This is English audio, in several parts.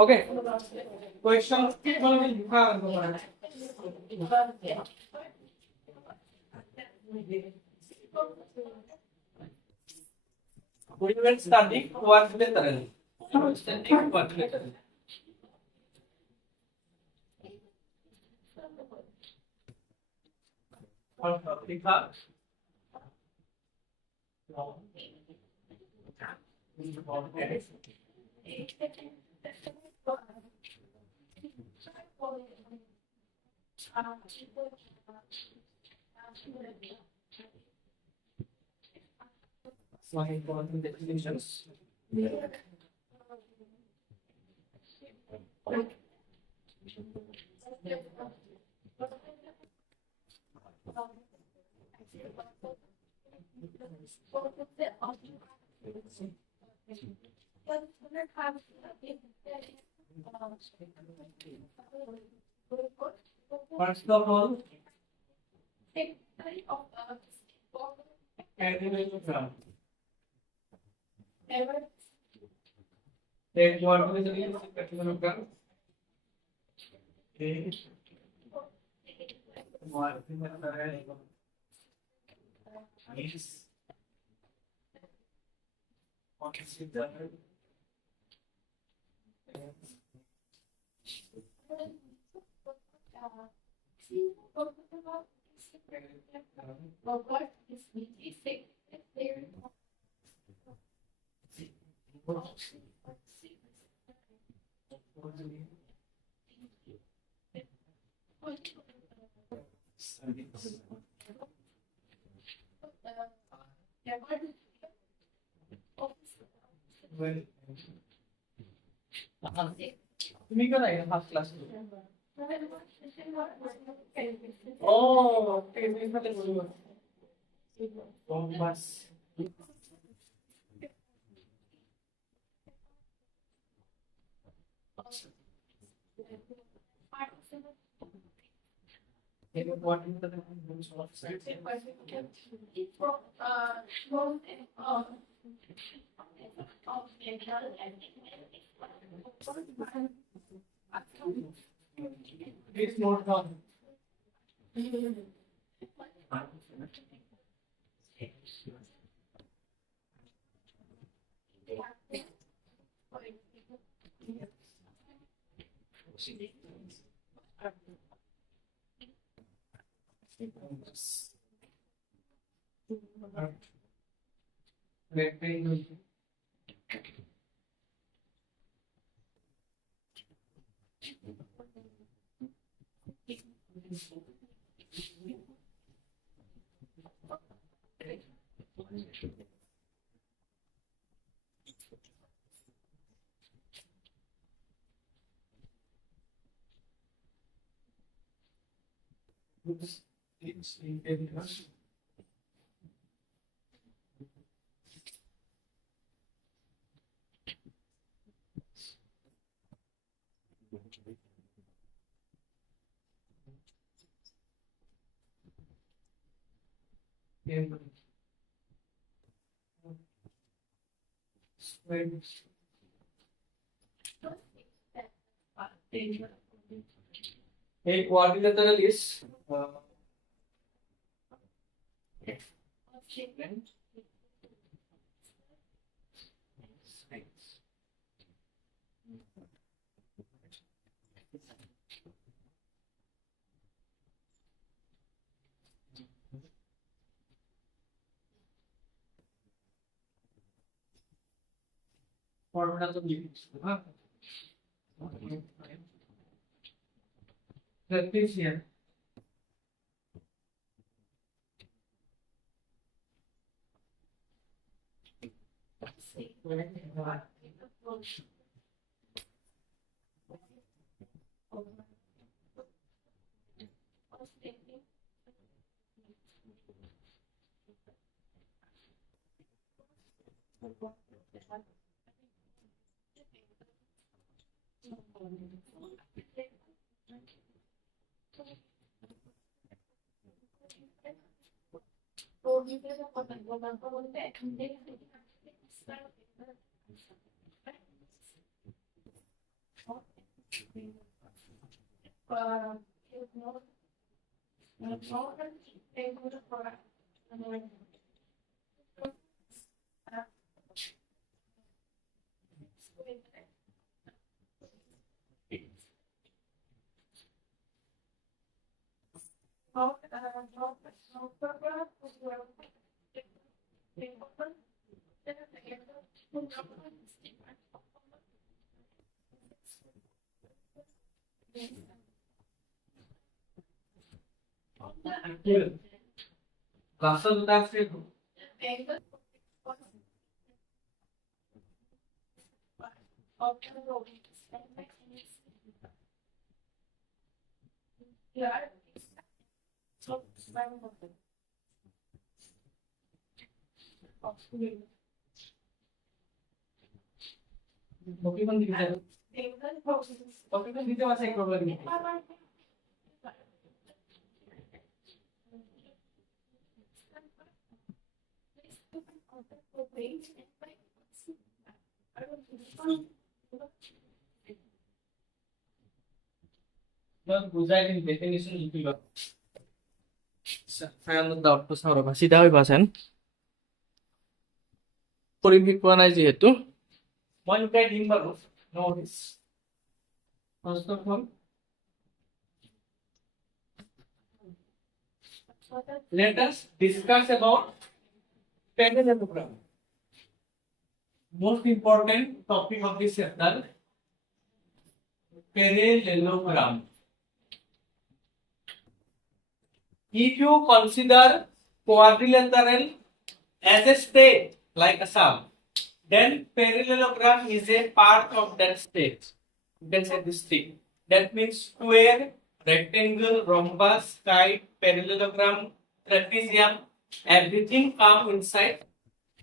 Okay question लिखा Prevent static quadrilateral. Static quadrilateral. लिखा some important definitions. First of all, parallelogram. Take what is the parallelogram? Yes. What is it? तुम्ही काय half class ओ बस Please note down. A quadrilateral is formula to use. Trapezium. Cluster দুটা আছে কপিখন দিতে কপিখন দিতে আছে problem নেই বুঝাই দিন ডেফিনিশন লিখি লো ফাইনাল ডাউটটো চাওঁ ৰবা চিধা হৈ পাছেন পৰিবিক পোৱা নাই যিহেতু মই লুকাই দিম বাৰু নো this first of all let us discuss about parallelogram most important topic of this chapter parallelogram if you consider quadrilateral as a state like a sum then parallelogram is a part of that state you can say this thing that means square rectangle rhombus kite parallelogram trapezium everything come inside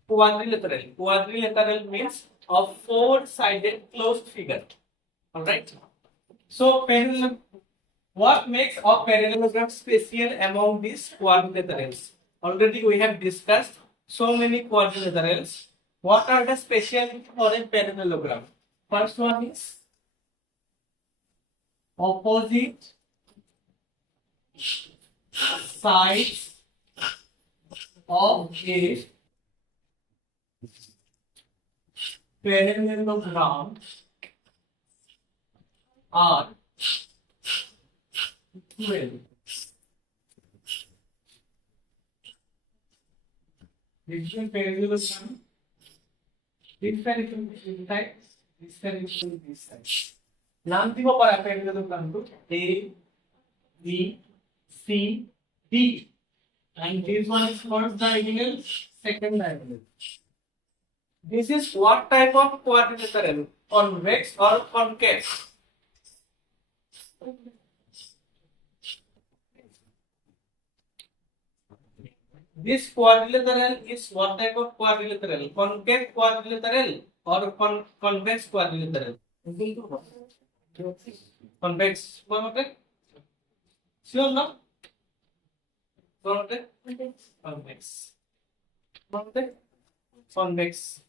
quadrilateral quadrilateral means a four sided closed figure all right so what makes a parallelogram special among these quadrilaterals already we have discussed so many quadrilaterals what are the speciality for a parallelogram first one is opposite sides of a parallelogram are equal. Different parallelogram. This side equal to this side. This side equal to this side. नाम दिवो पर parallelogram to A, B, C, D, and this one is first diagonal, second diagonal. This is what type of quadrilateral? Convex or concave? This quadrilateral is what type of quadrilateral? Concave quadrilateral or convex quadrilateral? Convex. Sure, no? Convex. Convex.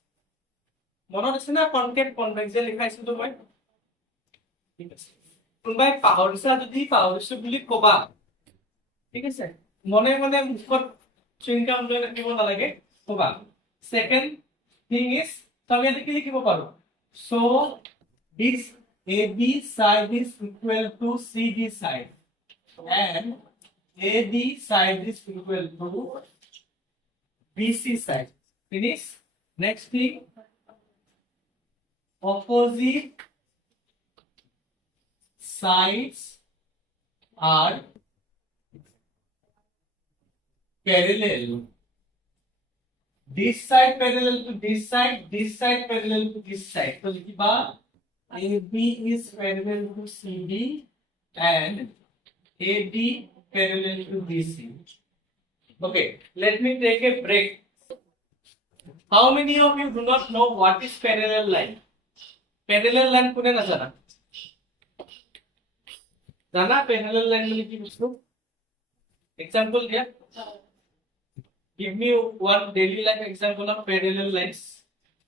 মনত আছে না concave convex যে লিখাইছিলো মই ঠিক আছে কোনবাই পাহৰিছা যদি পাহৰিছো বুলি কবা ঠিক আছে মনে মনে মুখত চিন্তাম লৈ ৰাখিব নালাগে কবা সেকেন্ড থিং ইজ তুমি এটো লিখিব পাৰো so this AB side is equal to CD side and AD side is equal to BC side finish next thing opposite sides are parallel this side parallel to this side parallel to this side so likhba AB is parallel to CD and AD parallel to BC okay let me take a break how many of you do not know what is parallel line parallel line kone na jana parallel line mane ki bosthu example dia give me one daily life example of parallel lines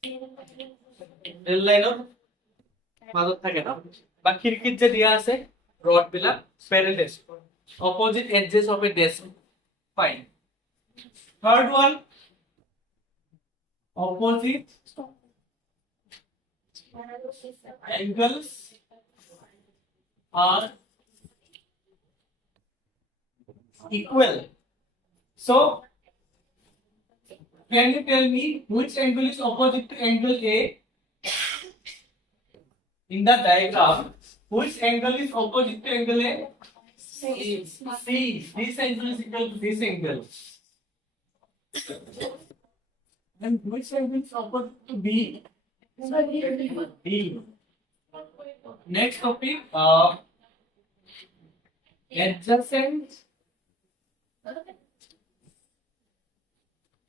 parallel line of মাজত থাকে ন বা খিৰিকীত যে দিয়া আছে rod বিলাক parallel desk opposite edges of a desk fine third one opposite angles are equal. So can you tell me which angle is opposite to angle A in the diagram? Which angle is opposite to angle A? C. This angle is equal to this angle. And which angle is opposite to B? D. Next topic, adjacent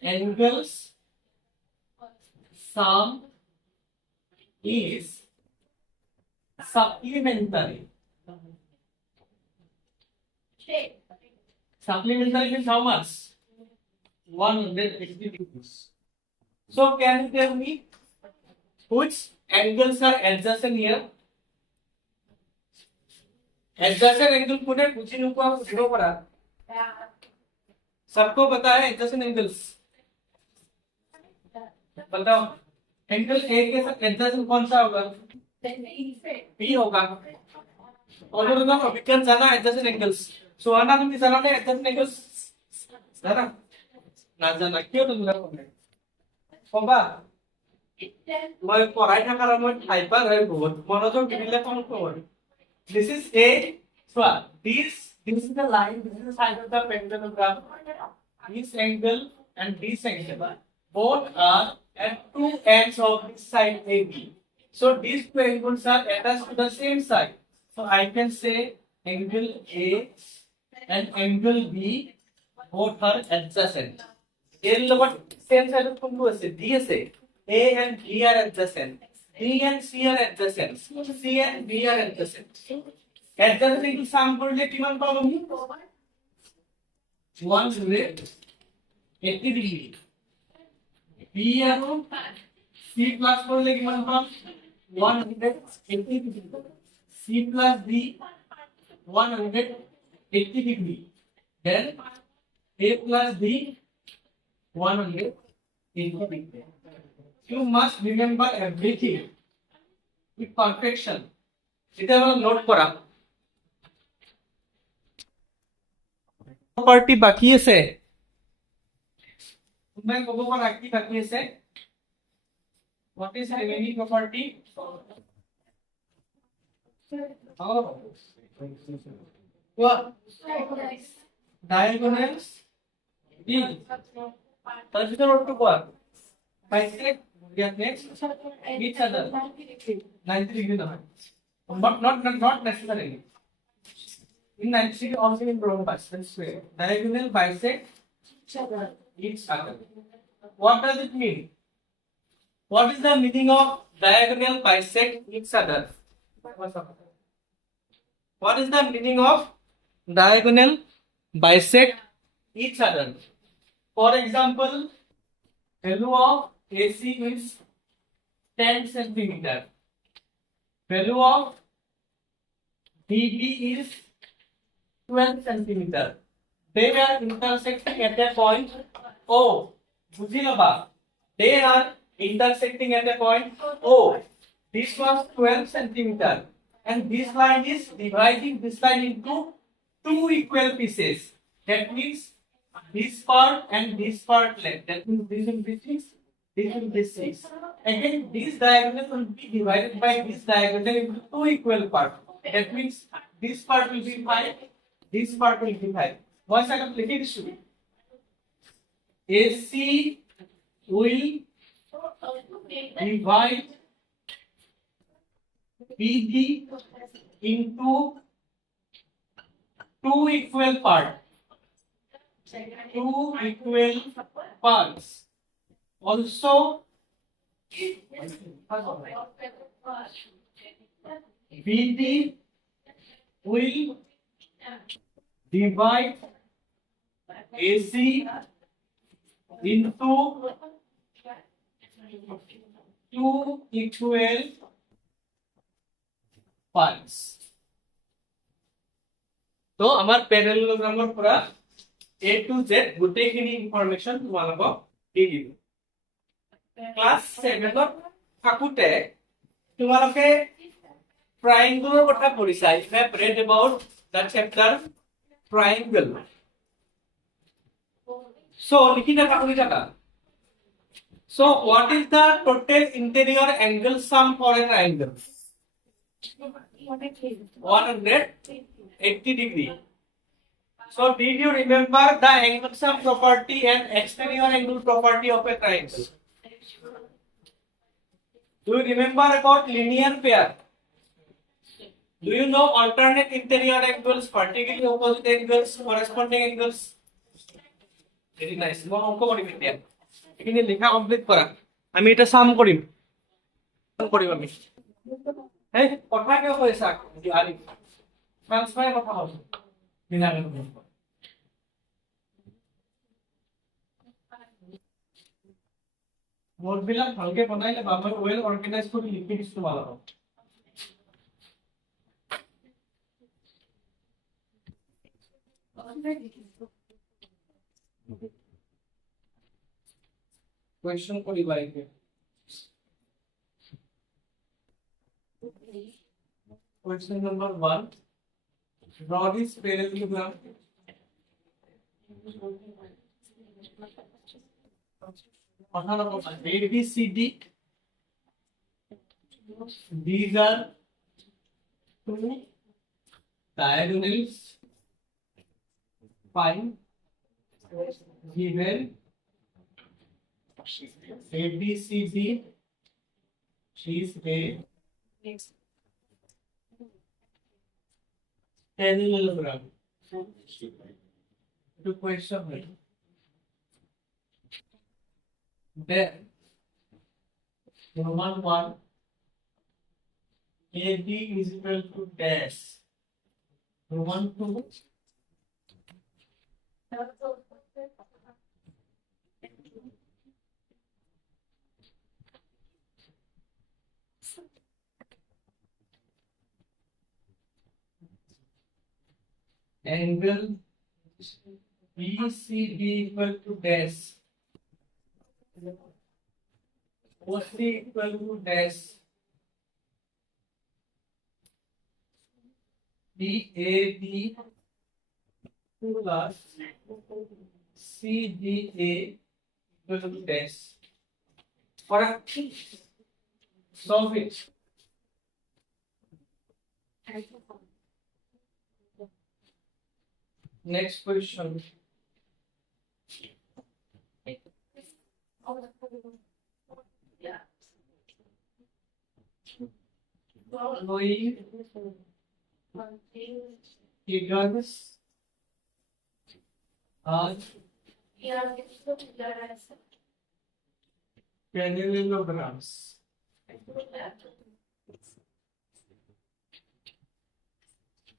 angles sum is supplementary. Supplementary means how much? 180 degrees. So can you tell me which angles are adjacent here? Adjacent angle Pune पूछी नु को zero पड़ा सबको पता है adjacent angles बताओ angle A के साथ adjacent कौन सा होगा P होगा और ना विज्ञान जाना adjacent angles सो आना तुम्ही जाना नहीं adjacent angles जाना ना जाना क्यों तुमला কবা মই পঢ়াই থাকাৰ মই হাইপাৰ হৈ বহুত মনোযোগ দিলে কোন কোন this is a so this is the line this is the side of the parallelogram this angle and this angle both are at two ends of this side AB so these two angles are attached to the same side so I can say angle A and angle B both are adjacent এর লগত same সাইডত কোনটো আছে D আছে A and B are adjacent D and C are adjacent C and B are adjacent adjacent into sum করলে কিমান পাবো আমি 180 degree B আর C plus করলে কিমান পাম 180 degree C plus D 180 degree then A plus D 180 degree. You must remember everything with perfection. এটা আমরা note করা property বাকি আছে তুমি কব পারা কি বাকি আছে what is remaining property what diagonals in তার ভিতর একটু কর bisect get next each other 90 degree না but not necessarily in 90 degree also in rhombus that's way diagonal bisect each other what does it mean what is the meaning of diagonal bisect each other what is the meaning of diagonal bisect each other for example value of AC is 10 centimeter. Value of DB is 12 centimeter. They are intersecting at a point O. Bujilaba. They are intersecting at a point O. This was 12 centimeter. And this line is dividing this line into two equal pieces. That means this part and this part left. That means this will be 6. This will be 6. Again, this diagonal will be divided by this diagonal into two equal parts. That means this part will be 5. This part will be 5. One second, let me show you. AC will divide BD into two equal parts. Two equal parts. Also, BD will divide AC into two equal parts तो आमार पैरेललोग्राমৰ পৰা A to Z গোটেইখিনি information তোমালোকক দি দিব class 7 ত থাকোতে তোমালোকে ট্রায়াঙ্গলৰ কথা পঢ়িছা if have read about the chapter triangle so লিখিনা কাকুনি টাকা so what is the total interior angle sum for a triangle 180 degree so did you remember the angle sum property and exterior angle property of a triangle do you remember about linear pair do you know alternate interior angles vertically opposite angles corresponding angles very nice মই অঙ্ক কৰিম এতিয়া এখিনি লেখা complete কৰা আমি এটা সাম কৰিম আমি এই কথা কিয় কৈছা আলি ট্রান্সফার কথা হ'ব বিনা নোটবিলাক ভালকে বনাইলে বা মই ওয়েল অর্গানাইজ কৰি লিখি দিছো তোমালোকক क्वेश्चन কৰিবা এতিয়া question number 1 draw this parallelogram ABCD these are two diagonals find given ABCD is a parallelogram. The question is then Roman 1 AB is equal to dash Roman 2 angle BCD equal to dash OC equal to dash DAB plus CDA equal to dash for solve it next question Louis figures are parallelograms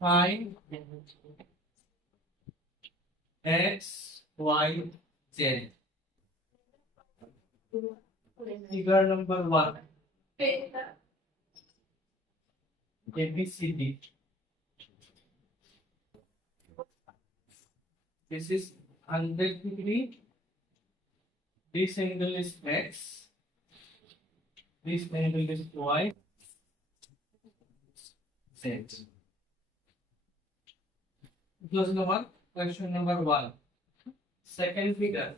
find X, Y, Z. Figure number 1. ABCD. This is 100 degree. This angle is X. This angle is Y. Z. Close number. Question number 1. Second figure.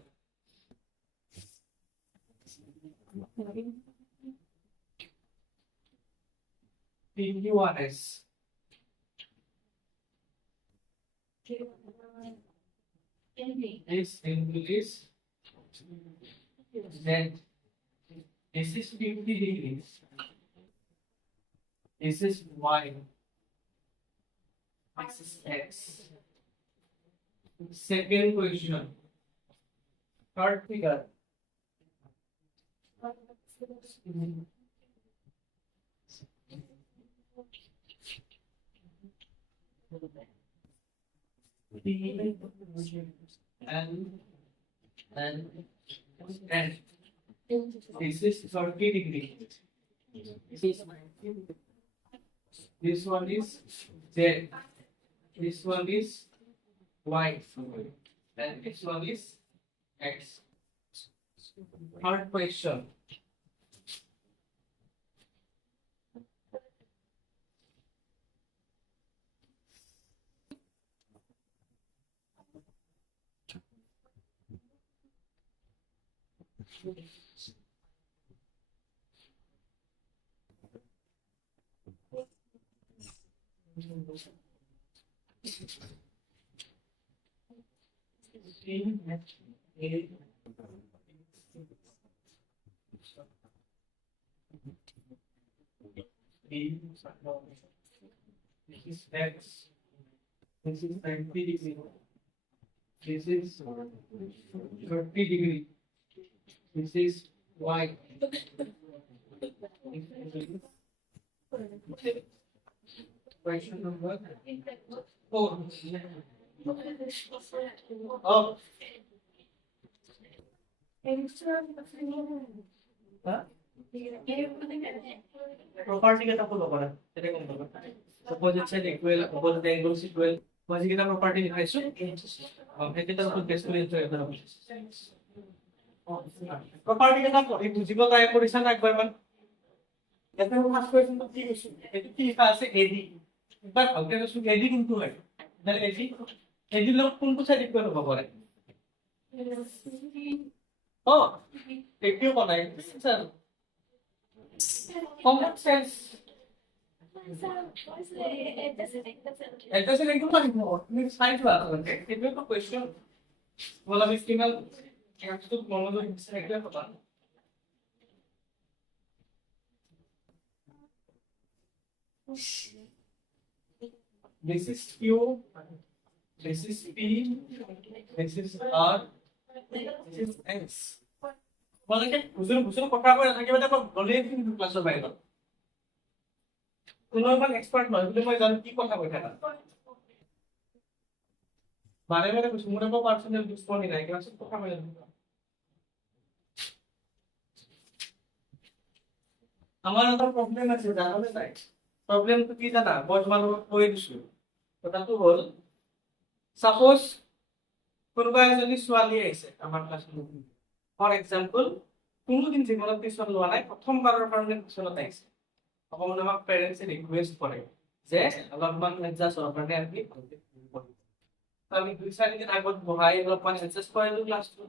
PQRS. This angle is Z. This is 50 degrees. This is Y. This is X. Second question. Third figure. And this is 30 degrees. this one is z, this one is y, and this one is x. Third question. This is x, this is 90 degree, this is 30 degree, this is y. Question number 4. Oh. Property kita follow kora. Tete kung to. Opposite side equal, opposite angles equal. Basi kita property likhaisu. Kita to test kori enjoy kora. Property kita kori bujibo try korisan ekbar man. Eta first question to ki hoisu. Etu ki ase AD. But আউটে তো AD কিন্তু হয়। তাহলে AD লোক কোনটো side equal হ'ব পাৰে? একটু বানাই স্যার কমন সেন্স এটা সে একটু মানে তুমি সাইড বানাও এটা তো কোশ্চেন বলা বিস্কিনাল একটু মনোযোগ দিয়ে একটা কথা this is q, this is p, this is r, this is x. বলে কি বুঝুন কথা কই থাকিবা দেখো গলে কিন্তু ক্লাসৰ বাইরে কোনো ইমান এক্সপার্ট নহয় বুলি মই জানো কি কথা কই থাকা বাৰে বাৰে বুঝুন মোৰ একো পার্সোনাল দুশ্মনী নাই ক্লাসত কথা কই জানো আমার একটা প্রবলেম আছে জানালে তাই প্রবলেম তো কি জানা মই তোমালোকক কৈ দিছো কথাটো হল সাপোজ কোনোবা এজনী ছোৱালী আহিছে আমাৰ ক্লাছত ফৰ এক্সাম্পল কোনোদিন জীৱনত টিউচন লোৱা নাই প্ৰথমবাৰৰ কাৰণে টিউচনত আহিছে অকমান আমাক পেৰেণ্টছে ৰিকুৱেষ্ট কৰে যে অলপমান এডজাষ্ট হোৱাৰ কাৰণে আমি আমি 2-4 দিন আগত বহাই অলপমান এডজাষ্ট কৰিলো ক্লাছটো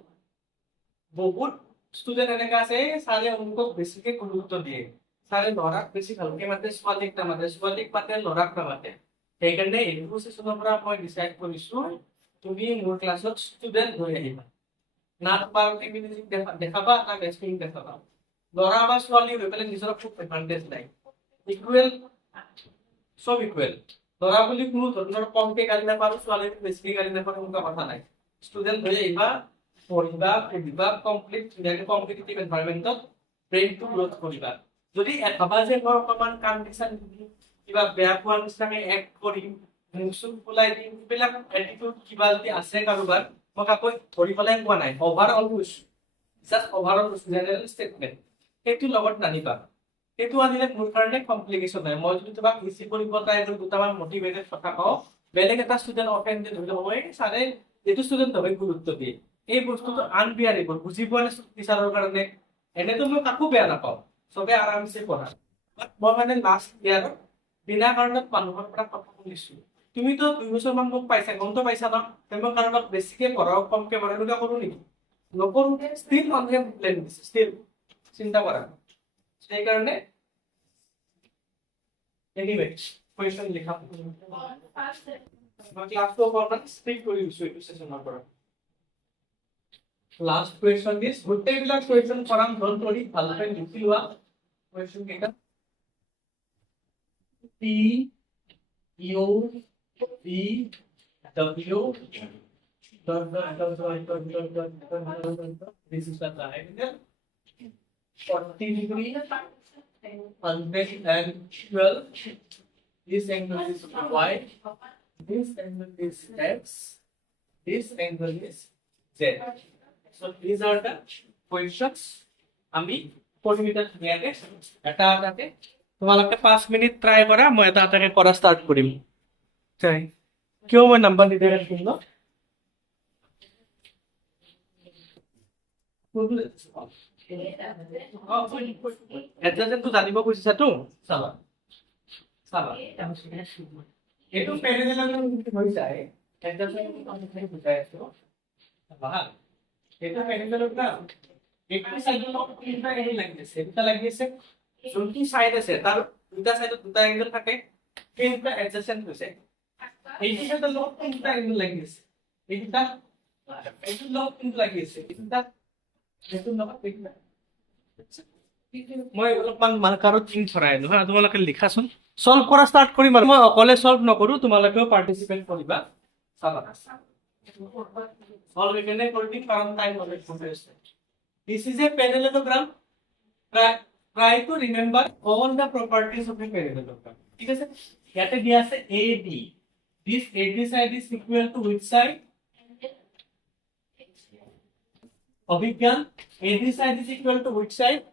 বহুত ষ্টুডেন্ট এনেকা আছে সাৰে অংকক বেছিকে গুৰুত্ব দিয়ে সাৰে লৰাক বেছি ভালকে মাতে ছোৱালীক নামাতে ছোৱালীক মাতে লৰাক নামাতে সেইকাৰণে এইটো সেশনৰ পৰা মই ডিসাইড কৰিছো তুমি মোৰ ক্লাছত ষ্টুডেন্ট হৈ আহিবা না পাৰ টিভিজি দেখাবা না বেস্টিং দেখাবা লৰা বা ছোৱালী হৈ পেলাই নিজৰ খুব এডভান্টেজ নাই ইকুৱেল সব ইকুৱেল লৰা বুলি কোনো ধৰণৰ কমকে গালি নাপাৰো ছোৱালী বেছিকে গালি নাপাৰো কোনো কথা নাই ষ্টুডেন্ট হৈ আহিবা পঢ়িবা পঢ়িবা কমপ্লিট কম্পিটিটিভ এনভায়ৰনমেন্টত ব্ৰেইনটো গ্ৰোথ কৰিবা যদি ভাবা যে মই অকমান কন্ডিশন কিবা বেয়া পোৱা নিচিনাকে এক্ট কৰিম মুখচুক ফুলাই দিম এইবিলাক এটিটিউড কিবা যদি আছে কাৰোবাৰ মই কাকৈ ধৰি পেলাই কোৱা নাই ওভাৰঅল কৈছো জাস্ট ওভাৰঅল জেনেৰেল ষ্টেটমেন্ট সেইটো লগত নানিবা সেইটো আনিলে মোৰ কাৰণে কমপ্লিকেশন হয় মই যদি তোমাক ইজি কৰিব ট্ৰাই কৰো দুটামান মোটিভেটেড কথা কওঁ বেলেগ এটা ষ্টুডেন্ট অফেন্ডেড হৈ যাব মই সাৰে এইটো ষ্টুডেন্ট হৈ গুৰুত্ব দিয়ে এই বস্তুটো আনবিয়াৰেবল বুজি পোৱা নাই টিচাৰৰ কাৰণে এনেতো মই কাকো বেয়া নাপাওঁ সবে আৰামছে পঢ়া মই মানে লাষ্ট ইয়াৰত বিনা কাৰণত মানুহৰ পৰা কথা শুনিছো তুমি তো 2 বছৰ মান মোক পাইছা গমটো পাইছা ন তুমি কাৰোবাক বেছিকে পঢ়াও কমকে পঢ়াও এনেকুৱা কৰো নেকি নকৰো ষ্টিল অন হেম প্লেন দিছে ষ্টিল চিন্তা কৰা সেই কাৰণে এনিৱে কোৱেশ্চন লিখা মই ক্লাসটো অকমান স্পিড কৰি দিছো এই সেশনৰ পৰা লাষ্ট কোৱেশ্চন দিছ গোটেইবিলাক কোৱেশ্চন কৰাম ধন কৰি ভালকৈ লিখি লোৱা কোৱেশ্চন কেইটা P U V W this is the triangle 40 degree 112 this angle is y this angle is x this angle is z so these are the questions আমি পরিমিটার নিয়ে এটা আটাকে তোমালোকে 5 মিনিট ট্ৰাই কৰা মই এটা এটাকে কৰা ষ্টাৰ্ট কৰিম কিয় মই নাম্বাৰ নিদিয়া ৰাখিম ন এডজাস্টমেন্টটো জানিব খুজিছাতো চাবা চাবা এইটো পেৰেলেলোগ্ৰাম হৈ যায় এডজাস্টমেন্টটো আমি বুজাই আছো চাবা এইটো পেৰেলেলোগ্ৰাম এইটো সাইডৰ লগত তিনটা এংগেল লাগি আছে এটা লাগি আছে যোনটি সাইড আছে তাৰ দুটা সাইডত দুটা এংগেল থাকে তিনটা এডজাস্টমেন্ট হৈছে এইটো সাইডৰ লগত তিনটা এংগেল লাগি আছে এইটা এইটো লগত তিনটা লাগি আছে এইটা এইটো লগত তিনটা মই অলপমান মাৰ্কাৰত চিন ছৰাইলো হা তোমালোকে লিখাচোন সলভ কৰা ষ্টাৰ্ট কৰিম আৰু মই অকলে সলভ নকৰো তোমালোকেও পাৰ্টিসিপেট কৰিবা চাবা সলভ এখানে কৰি কারণ টাইম অলরেডি কমে আছে this is a parallelogram try to remember all the properties of a parallelogram ঠিক আছে ইয়াতে দিয়া আছে AD this AD side is equal to which side Abhigyan AD side is equal to which side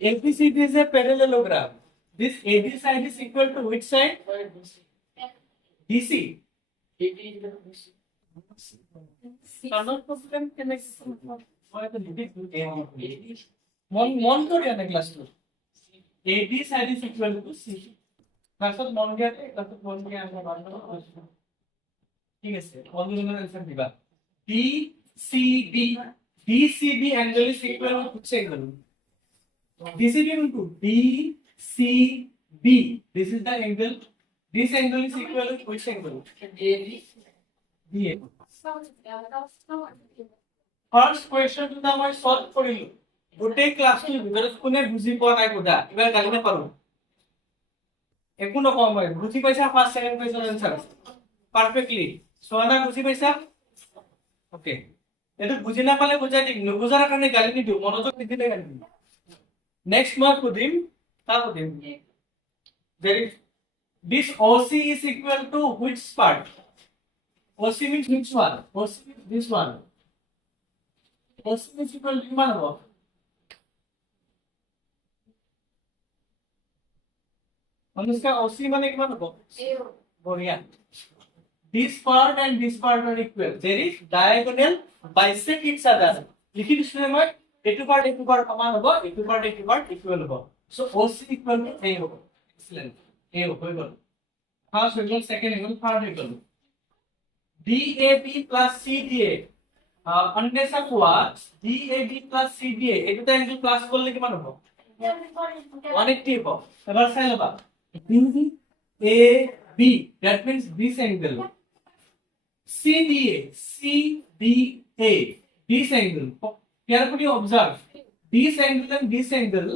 ABCD is a parallelogram. This AD side is equal to which side? DC. Mon koriya na class to. AD side is equal to C. Class of mon kya the class of mon kya answer banana. ठीक है sir all the answer दिबा DCB DCB angle is equal to which angle DCB into DCB this is the angle this angle is equal to which angle DA first question to the মই solve কৰিলো গোটেই ক্লাছটো ভিতৰত কোনে বুজি পোৱা নাই কোডা এবাৰ গালি না পাৰো একো নকওঁ মই বুজি পাইছা first second question answer perfectly সোনা বুঝি পাইছা ওকে এটা বুঝি না পালে বুঝাই দিম নুবুজার কারণে গালি নিদিও মনোযোগ দিলে গালি দিম নেক্সট মার্ক দিম তা দিম there is this OC is equal to which part OC means which one OC means this one OC is equal to কিমান হ'ব অনুষ্কা OC মানে কিমান হ'ব 0 বঢ়িয়া this part and this part are equal there is diagonal bisect each other লিখি দিছো মই এটু part সমান হ'ব এটু part equal হ'ব so OC equal to A হ'ব excellent A হৈ গ'ল ফার্স্ট হৈ গ'ল সেকেন্ড হৈ গ'ল থার্ড হৈ গ'ল DAB plus CDA অন্দেশা কোৱা DAB plus CDA এটা এংগেল প্লাস করলে কিমান হ'ব 180 হ'ব এবাৰ চাই লবা DAB that means this angle CDA this angle carefully observe this angle and this angle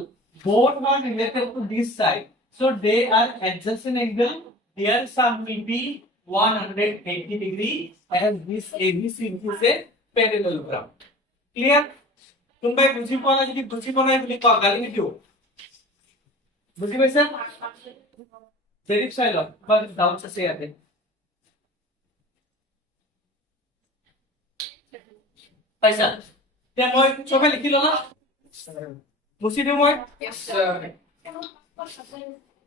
both are related to this side so they are adjacent angle their sum will be 180 degree and this ABCD is a parallelogram clear তুমি বুঝি পোৱা নাই যদি বুঝি পোৱা নাই বুলি কোৱা গালি নিদিও বুঝি পাইছা জেৰিফ চাই লওক বা ডাউটছ আছে ইয়াতে পাইছা তে মই চবে লিখিলো না বুঝি দিও মই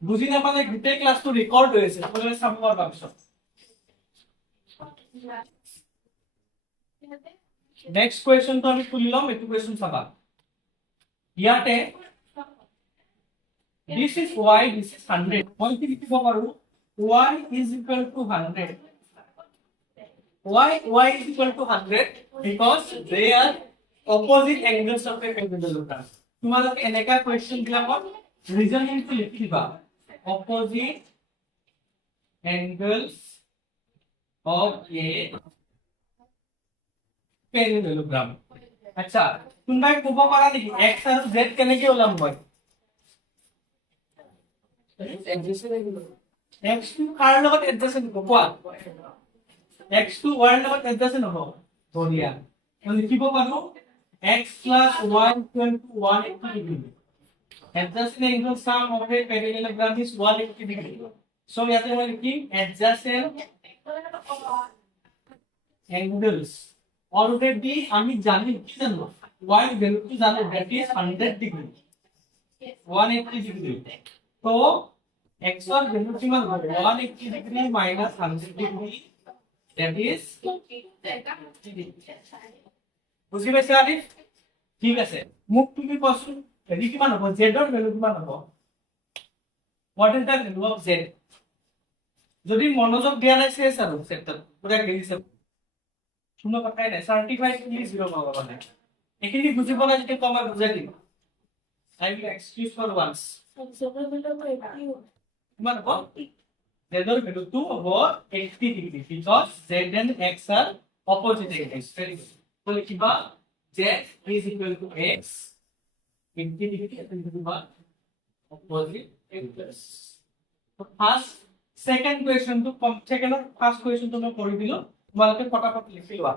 বুঝি না পালে গোটেই ক্লাসটো ৰেকৰ্ড হৈ আছে তোমরা চাব পারবা পিছত নেক্সট কোয়েশ্চন তো আমি খুলিলাম এটু কোয়েশ্চন চাবা ইয়াতে this is y this is 100 মই কি লিখিব পাৰো y is equal to 100 y is equal to 100 because they are opposite angles of a parallelogram তোমালোকে এনেকা কোয়েশ্চন বিলাকত ৰিজনিং টো লিখি দিবা opposite angles of a parallelogram আচ্ছা তোমরা ক'ব পাৰা নেকি x আৰু z কেনেকৈ ওলাম মই x2 কাৰ লগত এডজাসেন্ট হ'ব কোৱা x2 y ৰ লগত এডজাসেন্ট হ'ব বঢ়িয়া মই লিখিব পাৰো x plus y equal to 180 degree adjacent angle sum of a parallelogram is 180 degree so ইয়াতে মই লিখিম adjacent angles already আমি জানি কি জানো y ভ্যালু কি জানো that is 100 degree 180 degree তো x এর ভ্যালু কি মান হবে 180 degree minus 100 degree that is বুঝি পাইছা আরিফ ঠিক আছে মোক তুমি কোৱাচোন হেৰি কিমান হ'ব z ৰ ভ্যালু কিমান হ'ব what is the value of z যদি মনোযোগ দিয়া নাই শেষ আৰু চেপ্টাৰ পুৰা গেলিছে শুনো কথাই নাই 35 কি 0 পাবা মানে এখিনি বুজিব না যদি কমা বুজাই দিম I will excuse for once কিমান হ'ব z ৰ ভ্যালু 2 হ'ব 80 degree because z and x are opposite angles very good so লিখিবা z is equal to x 80 degree and লিখিবা opposite angles so first second question to second or first question to মই কৰি দিলো তোমালোকে ফটাফট লিখি লোৱা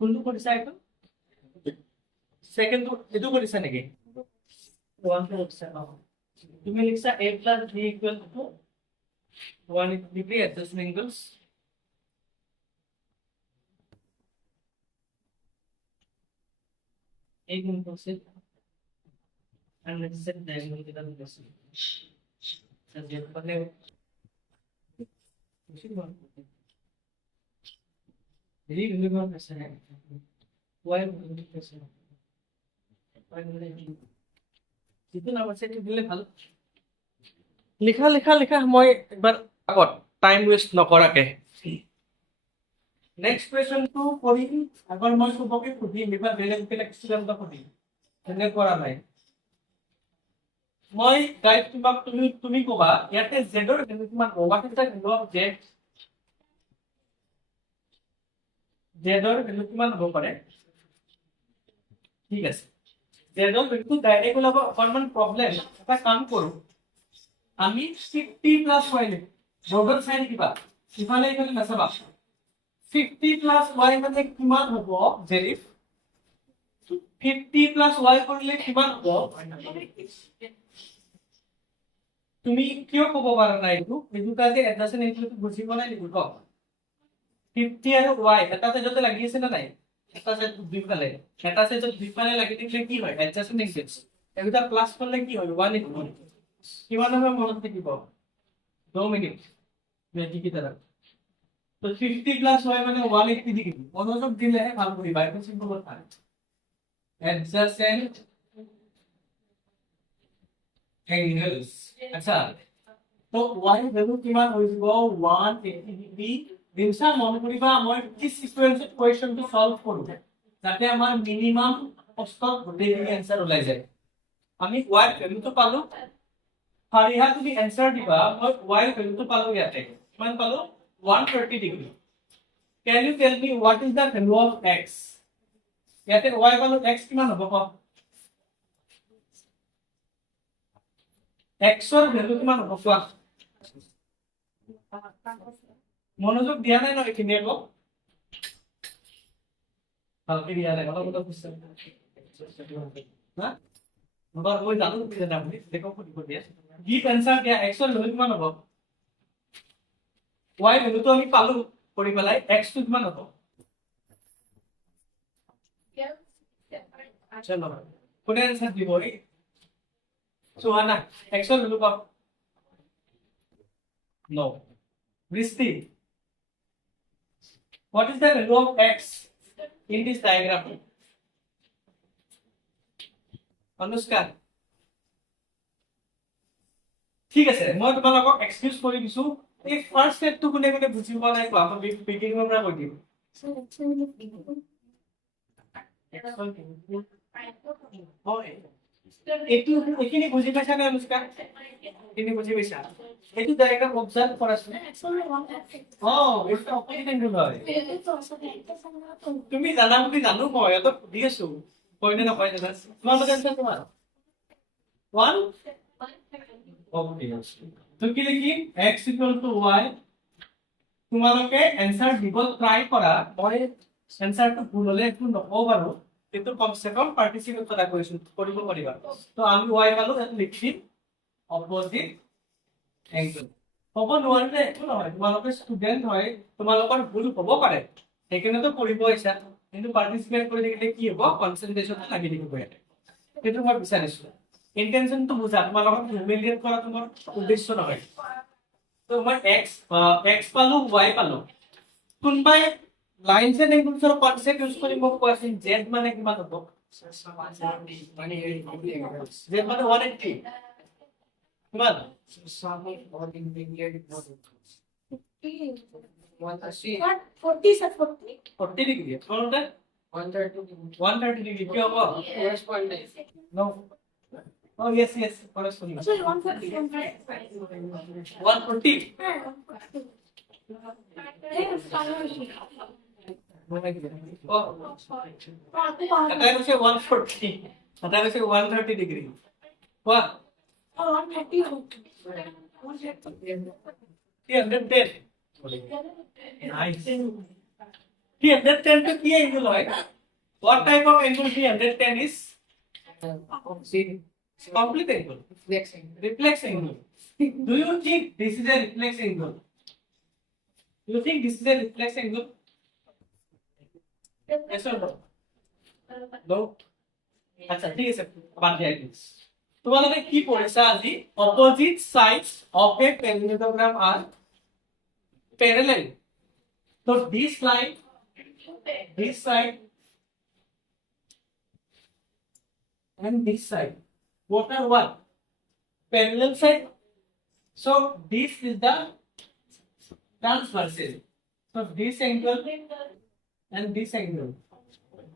কোনটো কৰিছা এইটো সেকেন্ড এটো কৰিছা নেকি 1 to তুমি লিখছা a plus b equal to 180 degree adjacent angles एक मिनट से and let's set the angle to the question subject पहले उसी बात यही रिलेवेंट क्वेश्चन है why question जितना बच्चे के दिले ভালো লিখা লিখা লিখা মই একবার আগত টাইম ওয়েস্ট নকৰাকে নেক্সট কোৱেশ্চন টু কৰিম আগৰ মই সবকে সুধিম এবাৰ বেলেগ বেলেগ ষ্টুডেণ্টক সুধিম এনে কৰা নাই মই গাইড তোমাক তুমি কবা ইয়াতে z ৰ ভ্যালু কিমান হ'ব কিটা ভ্যালু অফ z ৰ ভ্যালু কিমান হ'ব পাৰে ঠিক আছে z ৰ ভ্যালু ডাইৰেক্ট ওলাব অকনমান প্ৰবলেম এটা কাম কৰো আমি 50 প্লাস y লিখ বৰ্ডৰ সাইন কিবা ইফালে ইফালে নাচাবা 50 প্লাস y মানে কিমান হ'ব জেৰিফ 50 প্লাস y কৰিলে কিমান হ'ব তুমি কিয় ক'ব পাৰা নাই এইটো কাজে এডজাসেন্ট এংগলটো বুজিব নাই লিখো 50 আৰু y এটা সাইডতে লাগি আছে না নাই এটা সাইড দুইফালে এটা সাইড দুইফালে লাগি দিলে কি হয় এডজাসেন্ট এংগলস এটা প্লাস করলে কি হয় 180 কিমান হবে মনত থাকিব 2 মিনিট মেজি কি तरह তো 50 প্লাস y মানে 180 ডিগ্রি মনোযোগ দিলে ভাল করিবা এটা সিম্পল কথা adjacent angles আচ্ছা তো y ভ্যালু কিমান হইব 180 ডিগ্রি দিনসা মন করিবা মই কি সিকোয়েন্সত কোয়েশ্চনটো সলভ করব যাতে আমার মিনিমাম কষ্টত গোটেই आंसर ওলাই যায় আমি y ভ্যালুটো পালো হাৰিহা তুমি आंसर দিবা মই y ভ্যালুটো পালো ইয়াতে কিমান পালো 130 degree can you tell me what is the value of x ইয়াতে y পালো x কিমান হ'ব ক x ৰ ভ্যালু কিমান হ'ব কোৱা মনোযোগ দিয়া নাই ন এখিনি আকৌ ভালকে দিয়া নাই অলপ অলপ বুঝছেন না নবার ওই জানো কি জানা আপনি দেখো ফুটি ফুটি আছে গিভ आंसर দিয়া x ৰ ভ্যালু কিমান হ'ব y ভ্যালু তো আমি পালো কৰি পেলাই x টো কিমান হ'ব চলো কোনে आंसर দিব এই সুহানা x ৰ ভ্যালু কত নো বৃষ্টি what is the value of x in this diagram Anushka ঠিক আছে মই তোমালোকক এক্সকিউজ কৰি দিছো এই ফার্স্ট স্টেপ তো কোনে কোনে বুজি পোৱা নাই কোৱা আমি বিগিনিংৰ পৰা কৈ দিম এটো এখিনি বুজি পাইছা না অনুষ্কা এখিনি বুজি পাইছা এটো ডায়াগ্রাম অবজার্ভ কৰাছনে এটা অপোজিট এংগল হয় তুমি জানা বুলি জানো মই এটা দি আছো কইনে না কইনে বাস তোমার आंसर তোমার 1 ওকে তো কি লিখি x y তোমালোকে आंसर দিব ট্রাই কৰা মই आंसर টো ভুল হলে একটু নকও বাৰু কিন্তু কমসে কম পার্টিসিপেট করা কোয়েশ্চন কৰিব পাৰিবা তো আমি y পালো এটা লিখি অপোজিট এংগল হ'ব নোৱাৰিলে একো নহয়, তোমালোকে ষ্টুডেণ্ট হয়, তোমালোকৰ ভুল হ'ব পাৰে, সেইকাৰণেতো কৰিব আহিছা, কিন্তু পাৰ্টিচিপেট কৰি থাকিলে কি হ'ব, কনচেন্ট্ৰেশ্যনটো লাগি থাকিব ইয়াতে, সেইটো মই বিচাৰিছো। ইন্টেনশনটো বুজা, তোমালোকক হিউমিলিয়েট কৰা তোমাৰ উদ্দেশ্য নহয়। তো মই x পালো y পালো, কোনবাই লাইনছ এণ্ড এংগলছৰ কনসেপ্ট ইউজ কৰি মোক কোৱাচোন z মানে কিমান হ'ব? z মানে 180 কিমান? 40 ডিগ্ৰী তোমালোকে 130 ডিগ্ৰী কি হ'ব? No. Oh yes, corresponding. Sorry, 140. 140. Oh, that was 140. That was 130 degree. What? 310. Nice. 310 to key angle, right? What type of angle 310 is? Complete angle. Reflex angle. Do you think this is a reflex angle? Do you think this is a reflex angle? Yes or no? No. আচ্ছা ঠিক আছে, বাদ দিয়া this. তোমালোকে কি পঢ়িছা আজি? Opposite sides of a parallelogram are parallel. So this line, this side, and this side, what are what? Parallel side. So this is the transversal. So this angle and this angle,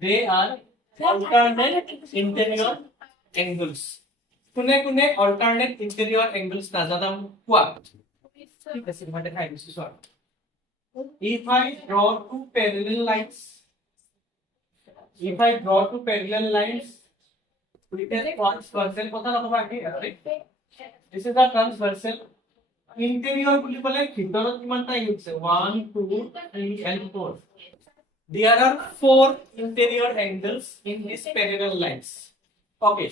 they are alternate interior angles. Kune alternate interior angles nazadam what? If I draw two parallel lines, we can transversal kotha rakhoba ki this is the transversal interior boli bole bhitorot kiman ta hoyse 1 2 3 and 4. There are 4 interior angles in these parallel lines. Okay.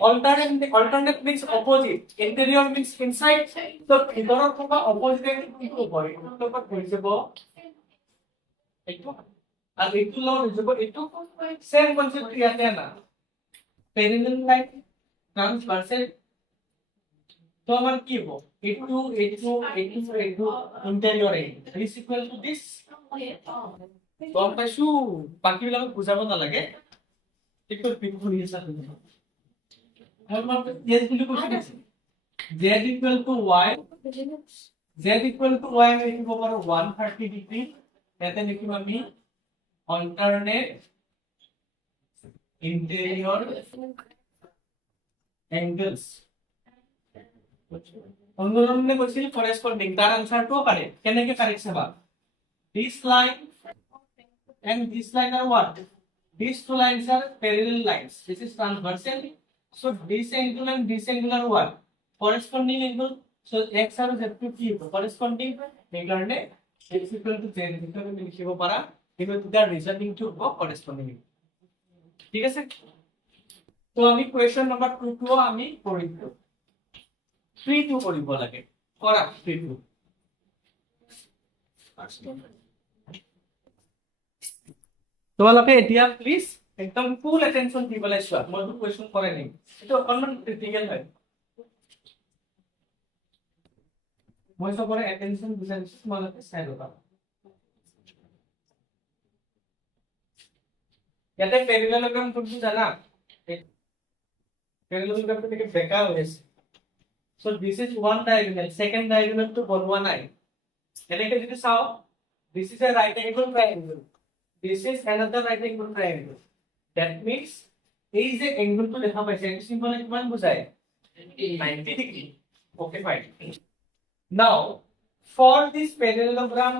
Alternate means opposite. Interior means inside. So bhitorot koba opposite angle kitu hoy to pa hoyjebo etu R etu lo hoyjebo etu same concept ইয়াতে না parallel line transversal তো আমার কি হবে etu interior angle is equal to this. গম পাইছো বাকি বিলাক বুজাব নালাগে একটু পিক কৰি আছে আমাৰ yes বুলি কৈছে z equal to y আমি লিখিব পাৰো 130 ডিগ্ৰী ইয়াতে লিখিম আমি alternate interior angles অংগলনে কৈছিল corresponding তাৰ আনসাৰটো পাৰে কেনেকে কাৰেক্ট চাবা this line and this line are what? These two lines are parallel lines. This is transversal. So this angle and this angle are what? Corresponding angle. So x are z to কি corresponding সেইকাৰণে x equal to z হিচাপে লিখিব পাৰা কিন্তু তাৰ reasoning two হ'ব corresponding. ঠিক আছে তো আমি কোৱেশ্চন নম্বৰ 2 টো আমি কৰিলো 3 টো কৰিব লাগে কৰা 3 টো তোমালোকে এতিয়া প্লিজ একদম ফুল অ্যাটেনশন দিবলৈ চোৱা মই তো কোৱেশ্চন কৰে নাই এটা অকনমান ক্ৰিটিক্যাল হয় মই সবৰে অ্যাটেনশন বিচাৰিছো তোমালোকে চাই লবা ইয়াতে প্যারালেলোগ্রাম কোনটো জানা প্যারালেলোগ্রামটো থেকে বেকা হৈছে so this is one diagonal second diagonal তো বনোৱা নাই এনেকে যদি চাও this is a right angle triangle this is another right angle triangle that means এই যে অ্যাঙ্গেলটো দেখা পাইছে এই সিম্বলে কিমান বুজায় 90 degree okay fine now for this parallelogram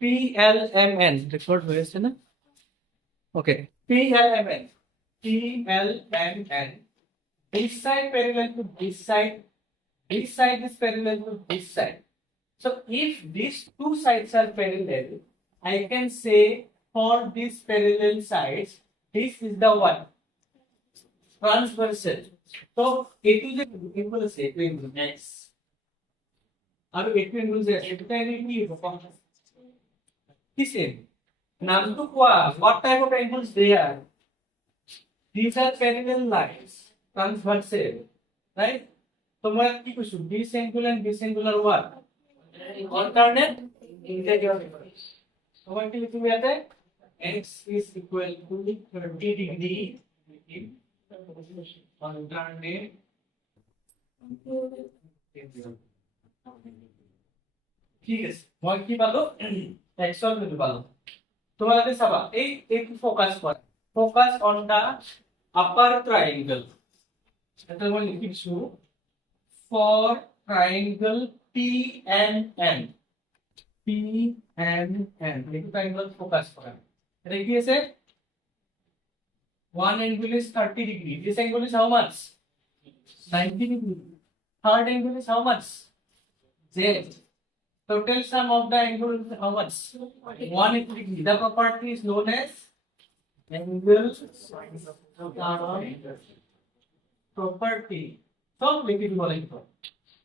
PLMN record হয়েছে না okay PLMN this side parallel to this side is parallel to this side. So if these two sides are parallel, I can say for these parallel sides, this is the one. Transversal তো এটু যে এগুলো আছে এটু এগুলো x আর এটু এগুলো যে এটা কি হবে কি সেম নাম তো what type of angles they are these are parallel lines transversal right তোমরা কি কইছো this angle and this angle are what alternate integer তোমার কি তুমি আছে x is equal to 30 degree in alternate ঠিক আছে মই কি পালো x এর ভ্যালু পালো তোমরা দেখে সাবা এই একটু ফোকাস কর focus on the upper triangle এটা মই লিখিছো ফর ট্রায়াঙ্গেল PNN PNN এই ট্রায়াঙ্গেল ফোকাস করা এটা কি আছে one angle is 30 degree this angle is how much 90 degree third angle is how much z total sum of the angle is how much 180 degree the property is known as angle property so লিখি দিব লাগিব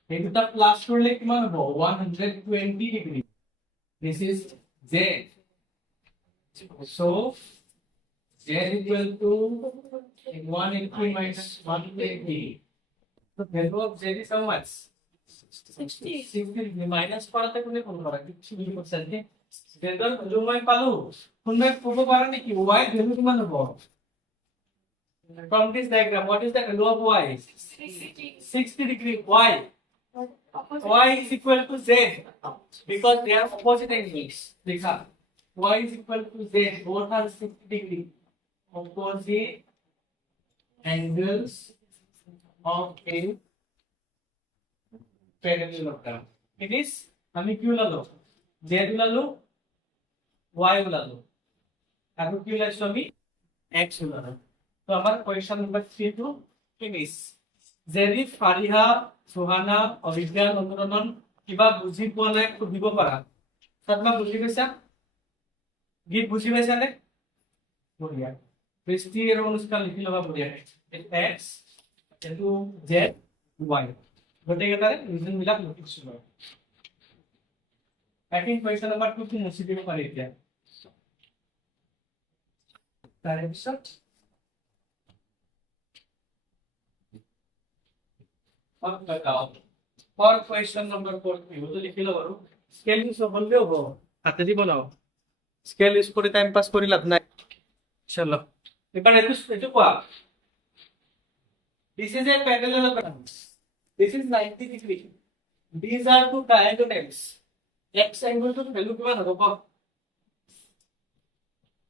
এটা plus করলে কি মান হবে 120 degree this is z so z equal to 180 minus 120 so value of z is how much 60 minus করাতে কোনে কোন করা কিছু কি করছেন কি বেদর ভ্যালু মই পালো কোনে কব পারে নাকি y ভ্যালু কিমান হবে from this diagram what is the value of y 60 degree why y is equal to z because they are opposite angles देखा y is equal to z both are 60 degree opposite angles of a parallelogram it is আমি কি লালো z লালো y লালো এখন কি লাইছো আমি x লালো তো আমার question number 3 to finish যদি ফারিহা সুহানা অভিজ্ঞান অনুরণন কিবা বুঝি পোৱা নাই সুধিব পাৰা তাতমা বুঝি গৈছা গীত বুঝি পাইছা নে বঢ়িয়া বৃষ্টি আৰু অনুষ্কা লিখি লবা বঢ়িয়া x into z y গোটেইকেইটাৰে ৰিজন বিলাক লিখিছো মই আই কোয়েশ্চন নাম্বাৰ 2 টো মুছি দিব পাৰি এতিয়া তাৰে পিছত for question number 4 তো লিখি লও আৰু স্কেল ইউজ হলবে হ'ব হাতে দি বনাও স্কেল ইউজ কৰি টাইম পাস কৰি লাভ নাই চলো এবাৰ এটো কোৱা this is a parallelogram this is 90 degree these are two diagonals x angle to value কিমান হ'ব ক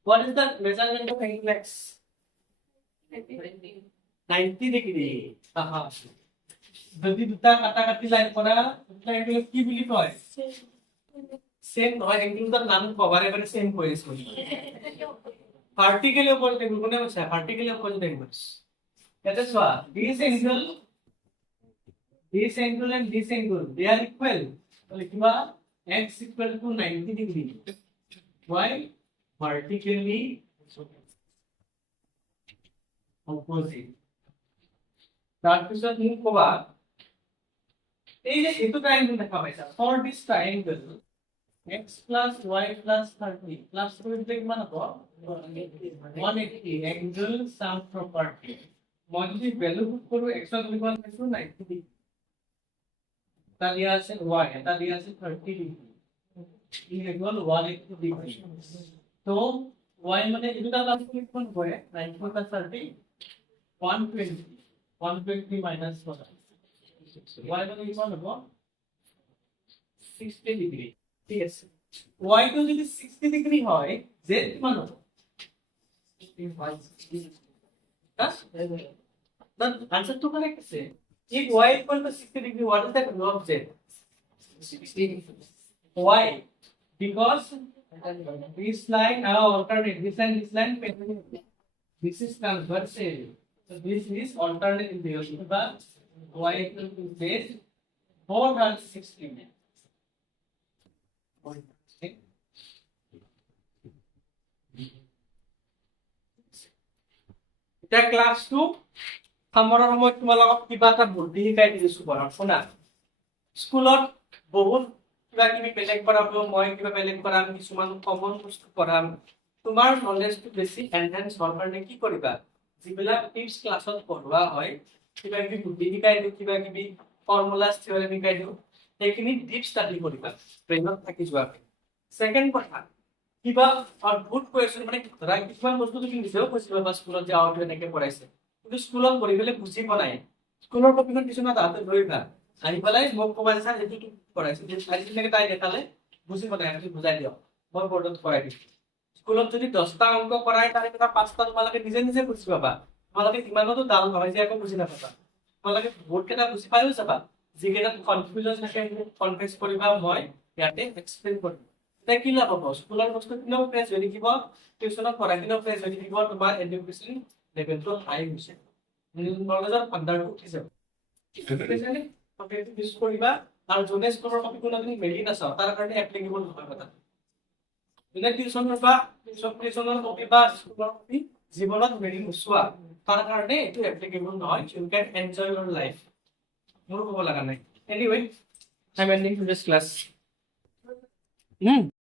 what is the measurement of angle x 90 degree aha যদি দুটা কাটাকাটি লাইন কৰা দুটা এঙ্গেল কি বুলি কয় সেম নহয় এঙ্গেলটার নাম কভার এবারে সেম কইছো ভার্টিক্যালি অপোজিট এঙ্গেল কোনে আছে ভার্টিক্যালি অপোজিট এঙ্গেলস এটা সোয়া this angle and this angle they are equal তাহলে কিবা x equal to 90 degree why vertically opposite তার পিছত কি কবা এই যে এটো ট্রায়াঙ্গেল দেখা পাইছা for this triangle x plus y plus 30 plus 2 কিমান হ'ব 180 angle sum property মই যদি ভ্যালু পুট কৰো x এর কিমান পাইছো 90 ডিগ্রি তা দিয়া আছে y এটা দিয়া আছে 30 ডিগ্রি ই ইকুয়াল 180 ডিগ্রি তো y মানে এটা দাম কিমান হয় 90 plus 30 120 minus 1 y মানে কিমান হ'ব 60 ডিগ্রি ঠিক আছে y তো যদি 60 ডিগ্রি হয় z কিমান হ'ব Yes? The answer to correct is if y equal to 60 degree, what is the value of z? 60. Why? Because this line now alternate. This line. This is transversal. So this is alternate in the but y equal to z. Both are 60. Okay. Class 2 সামৰৰ সময়ত তোমালোকক কিবা এটা বুদ্ধি শিকাই দিছো পঢ়া শুনা স্কুলত বহুত কিবা কিবি বেলেগ কৰাব মই কিবা বেলেগ কৰাম কিছুমান কমন বস্তু কৰাম তোমাৰ নলেজটো বেছি এনহেন্স হোৱাৰ কাৰণে কি কৰিবা যিবিলাক টিপছ ক্লাছত পঢ়োৱা হয় কিবা কিবি বুদ্ধি শিকাই দিওঁ কিবা কিবি ফৰ্মুলাছ থিয়ৰী শিকাই দিওঁ সেইখিনি ডিপ ষ্টাডি কৰিবা ব্ৰেইনত থাকি যোৱাকৈ ছেকেণ্ড কথা কিবা অদ্ভুত কুৱেশ্যন মানে ধৰা কিছুমান বস্তু তুমি নিজেও কৈছিলা বা স্কুলত যে আউট এনেকে পঢ়াইছে কিন্তু স্কুলত পঢ়ি পেলাই বুজি পোৱা নাই স্কুলৰ কপিখন কিছুমান তাহাঁতে ধৰিবা আহি পেলাই মোক ক'বা যে ছাৰ এইটো পঢ়াইছে আজি তেনেকে তাই দেখালে বুজি পোৱা নাই আমি বুজাই দিয়ক মই বৰ্ডত কৰাই দিম স্কুলত যদি 10টা অংক কৰাই তাৰে এটা 5টা তোমালোকে নিজে নিজে বুজি পাবা তোমালোকে ইমানতো ডাল নহয় যে একো বুজি নাপাবা তোমালোকে বহুত কেইটা বুজি পাইও যাবা যিকেইটাত কনফিউজন থাকে কনফিউজ কৰিবা মই ইয়াতে এক্সপ্লেইন কৰিম এতিয়া কি লাভ হ'ব স্কুলৰ বস্তু কিনেও ফ্ৰেছ হৈ থাকিব টিউচনত পঢ়া কিনেও ফ্ৰেছ হৈ থাকিব তোমাৰ এডুকেশ্যন লেভেলটো হাই হৈছে নলেজৰ ভাণ্ডাৰটো উঠি যাব ইউজ কৰিবা আৰু যোনে স্কুলৰ কপি কোনো তুমি মেলি নাচাও তাৰ কাৰণে এপ্লিকেবল নহয় কথা যোনে টিউচনৰ বা টিউচনৰ কপি বা স্কুলৰ কপি জীৱনত মেলি নোচোৱা তাৰ কাৰণে এইটো এপ্লিকেবল নহয় ইউ কেন এনজয় ইউৰ লাইফ মোৰ ক'ব লগা নাই anyway I am ending today's class